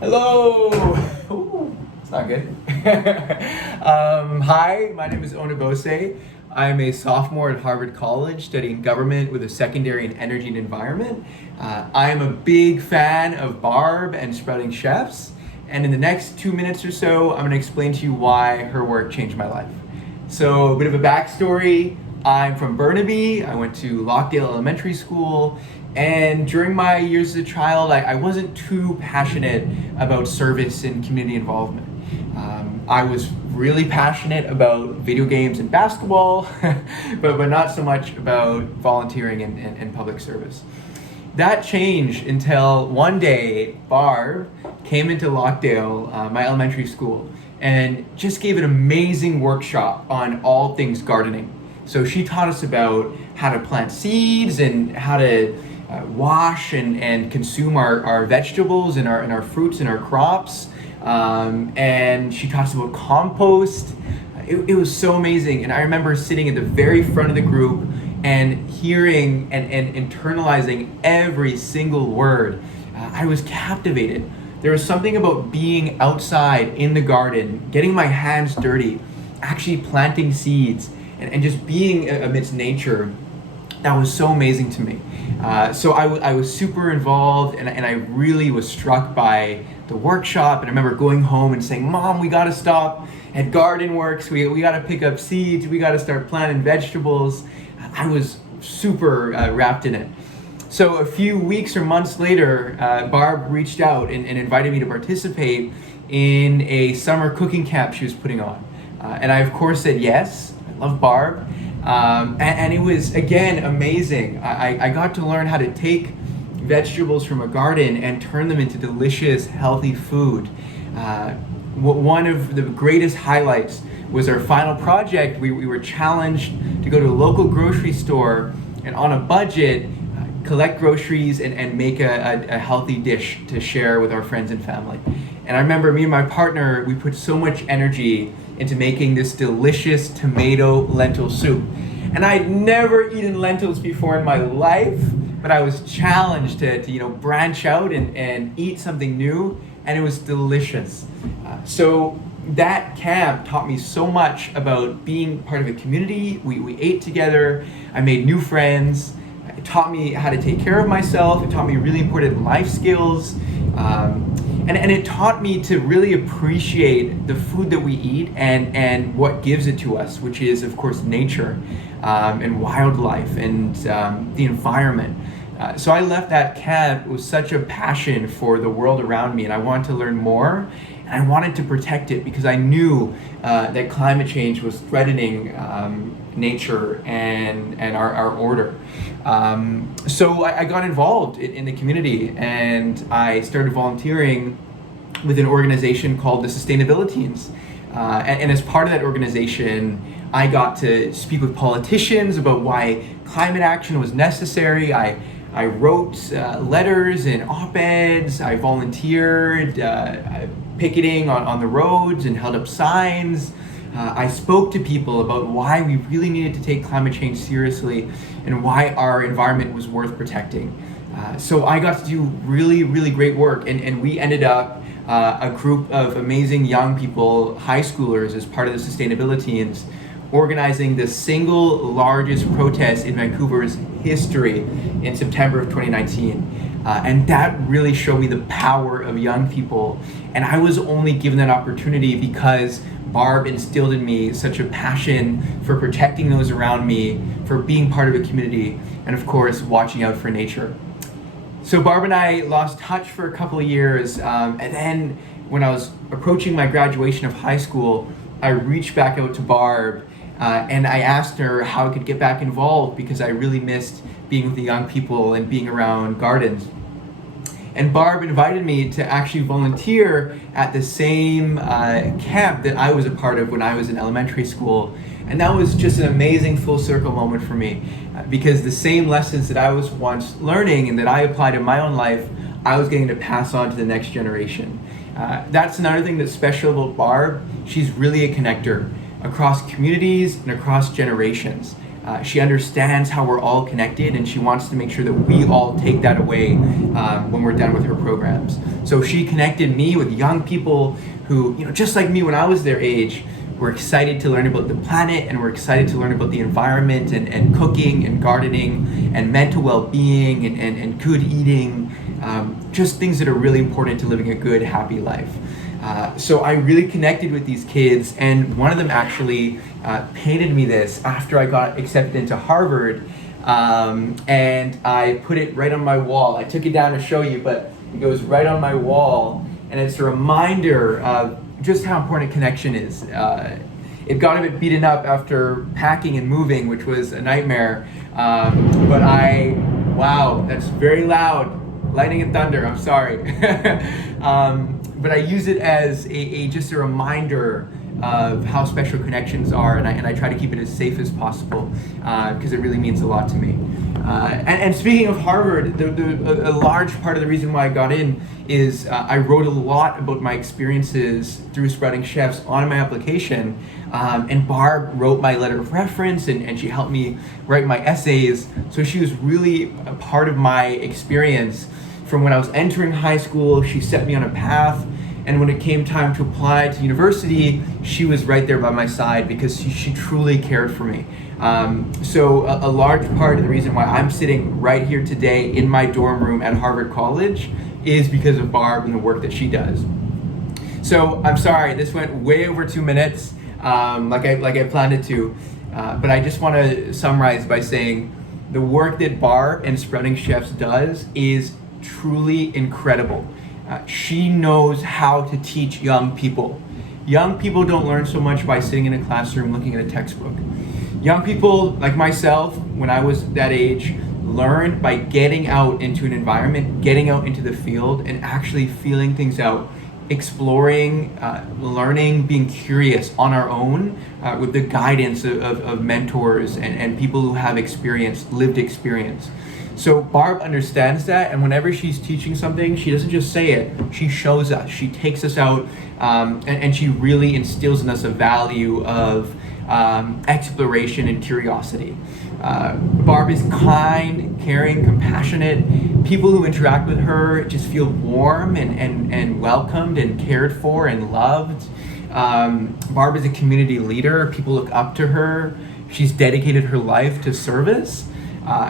Hello! Ooh, it's not good. Hi, my name is Owen Ebose. I'm a sophomore at Harvard College studying government with a secondary in energy and environment. I am a big fan of Barb and Sprouting Chefs, and in the next 2 minutes or so, I'm going to explain to you why her work changed my life. So, a bit of a backstory. I'm from Burnaby. I went to Lockdale Elementary School, and during my years as a child, I wasn't too passionate about service and community involvement. I was really passionate about video games and basketball, but not so much about volunteering and public service. That changed until one day Barb came into Lockdale, my elementary school, and just gave an amazing workshop on all things gardening. So she taught us about how to plant seeds and how to wash and consume our vegetables and our fruits and our crops. And she taught us about compost. It was so amazing. And I remember sitting at the very front of the group and hearing and internalizing every single word. I was captivated. There was something about being outside in the garden, getting my hands dirty, actually planting seeds, and just being amidst nature. That was so amazing to me. So I was super involved, and I really was struck by the workshop. And I remember going home and saying, "Mom, we got to stop at Garden Works. We got to pick up seeds. We got to start planting vegetables." I was super wrapped in it. So a few weeks or months later, Barb reached out and invited me to participate in a summer cooking camp she was putting on. And I, of course, said yes. I love Barb. And it was, again, amazing. I got to learn how to take vegetables from a garden and turn them into delicious, healthy food. One of the greatest highlights was our final project. We were challenged to go to a local grocery store and on a budget, collect groceries and make a healthy dish to share with our friends and family. And I remember me and my partner, we put so much energy into making this delicious tomato lentil soup. And I'd never eaten lentils before in my life, but I was challenged to branch out and eat something new, and it was delicious. So that camp taught me so much about being part of a community. We ate together, I made new friends. It taught me how to take care of myself. It taught me really important life skills. And it taught me to really appreciate the food that we eat and what gives it to us, which is, of course, nature and wildlife and the environment. So I left that camp with such a passion for the world around me, and I wanted to learn more, and I wanted to protect it because I knew that climate change was threatening nature and our order. So I got involved in the community, and I started volunteering with an organization called the Sustainabiliteens. And as part of that organization, I got to speak with politicians about why climate action was necessary. I wrote letters and op-eds. I volunteered picketing on the roads and held up signs. I spoke to people about why we really needed to take climate change seriously and why our environment was worth protecting. So I got to do really, really great work, and we ended up a group of amazing young people, high schoolers, as part of the Sustainabiliteens, organizing the single largest protest in Vancouver's history in September of 2019. And that really showed me the power of young people. And I was only given that opportunity because Barb instilled in me such a passion for protecting those around me, for being part of a community, and of course, watching out for nature. So Barb and I lost touch for a couple of years, and then when I was approaching my graduation of high school, I reached back out to Barb and I asked her how I could get back involved because I really missed being with the young people and being around gardens. And Barb invited me to actually volunteer at the same camp that I was a part of when I was in elementary school. And that was just an amazing full circle moment for me because the same lessons that I was once learning and that I applied in my own life, I was getting to pass on to the next generation. That's another thing that's special about Barb. She's really a connector across communities and across generations. She understands how we're all connected, and she wants to make sure that we all take that away when we're done with her programs. So she connected me with young people who, just like me when I was their age, were excited to learn about the planet, and we're excited to learn about the environment and cooking and gardening and mental well-being and good eating, just things that are really important to living a good, happy life. So I really connected with these kids, and one of them actually painted me this after I got accepted into Harvard, and I put it right on my wall. I took it down to show you, but it goes right on my wall, and it's a reminder of just how important connection is. It got a bit beaten up after packing and moving, which was a nightmare, but wow, that's very loud. Lightning and thunder, I'm sorry. But I use it as just a reminder of how special connections are, and I try to keep it as safe as possible because it really means a lot to me. And speaking of Harvard, a large part of the reason why I got in is I wrote a lot about my experiences through Sprouting Chefs on my application, and Barb wrote my letter of reference, and she helped me write my essays. So she was really a part of my experience from when I was entering high school. She set me on a path, and when it came time to apply to university, she was right there by my side because she truly cared for me. So a large part of the reason why I'm sitting right here today in my dorm room at Harvard College is because of Barb and the work that she does. So I'm sorry, this went way over 2 minutes, like I planned it to, but I just want to summarize by saying the work that Barb and Sprouting Chefs does is truly incredible. She knows how to teach young people. Young people don't learn so much by sitting in a classroom looking at a textbook. Young people like myself, when I was that age, learned by getting out into an environment, getting out into the field, and actually feeling things out, exploring, learning, being curious on our own with the guidance of mentors and people who have experience, lived experience. So Barb understands that, and whenever she's teaching something, she doesn't just say it, she shows us, she takes us out, and she really instills in us a value of exploration and curiosity. Barb is kind, caring, compassionate. People who interact with her just feel warm and welcomed and cared for and loved. Barb is a community leader. People look up to her. She's dedicated her life to service.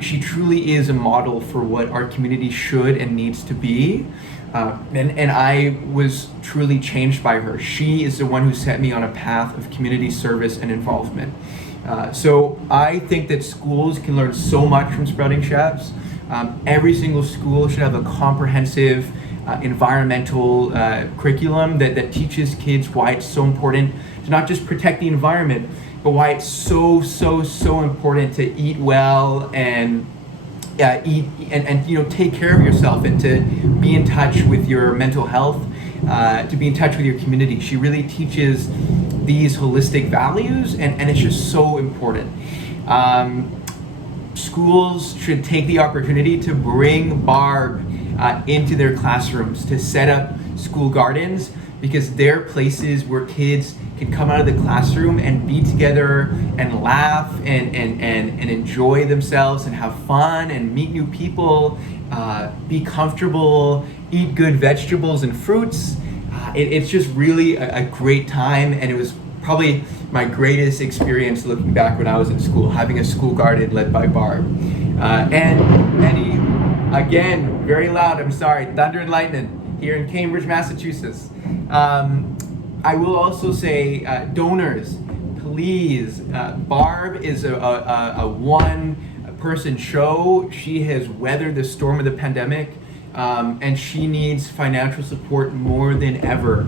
She truly is a model for what our community should and needs to be. And I was truly changed by her. She is the one who set me on a path of community service and involvement. So I think that schools can learn so much from Sprouting Chefs. Every single school should have a comprehensive environmental curriculum that teaches kids why it's so important to not just protect the environment, but why it's so important to eat well and eat and take care of yourself and to be in touch with your mental health, to be in touch with your community. She really teaches these holistic values, and it's just so important. Schools should take the opportunity to bring Barb into their classrooms, to set up school gardens, because they're places where kids can come out of the classroom and be together and laugh and enjoy themselves and have fun and meet new people, be comfortable, eat good vegetables and fruits. It's just really a great time, and it was probably my greatest experience looking back when I was in school, having a school garden led by Barb. And again, very loud, I'm sorry, thunder and lightning here in Cambridge, Massachusetts. I will also say, donors, please. Barb is a one-person show. She has weathered the storm of the pandemic, and she needs financial support more than ever.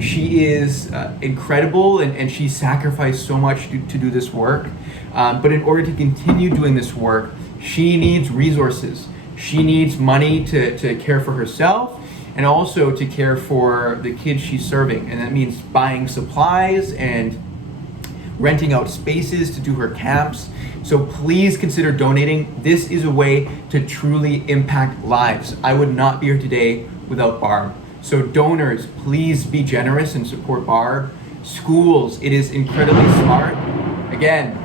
She is incredible, and she sacrificed so much to do this work. But in order to continue doing this work, she needs resources. She needs money to care for herself, and also to care for the kids she's serving. And that means buying supplies and renting out spaces to do her camps. So please consider donating. This is a way to truly impact lives. I would not be here today without Barb. So donors, please be generous and support Barb. Schools, it is incredibly smart. Again,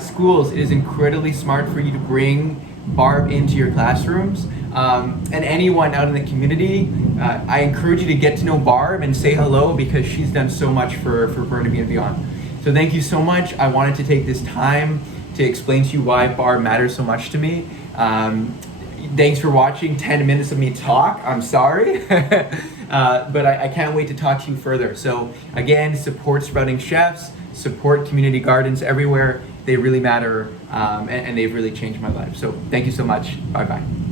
schools, it is incredibly smart for you to bring Barb into your classrooms. And anyone out in the community, I encourage you to get to know Barb and say hello, because she's done so much for Burnaby and beyond. So thank you so much. I wanted to take this time to explain to you why Barb matters so much to me. Thanks for watching 10 minutes of me talk. I'm sorry. But I can't wait to talk to you further. So again, support Sprouting Chefs, support community gardens everywhere. They really matter, and they've really changed my life. So thank you so much. Bye-bye.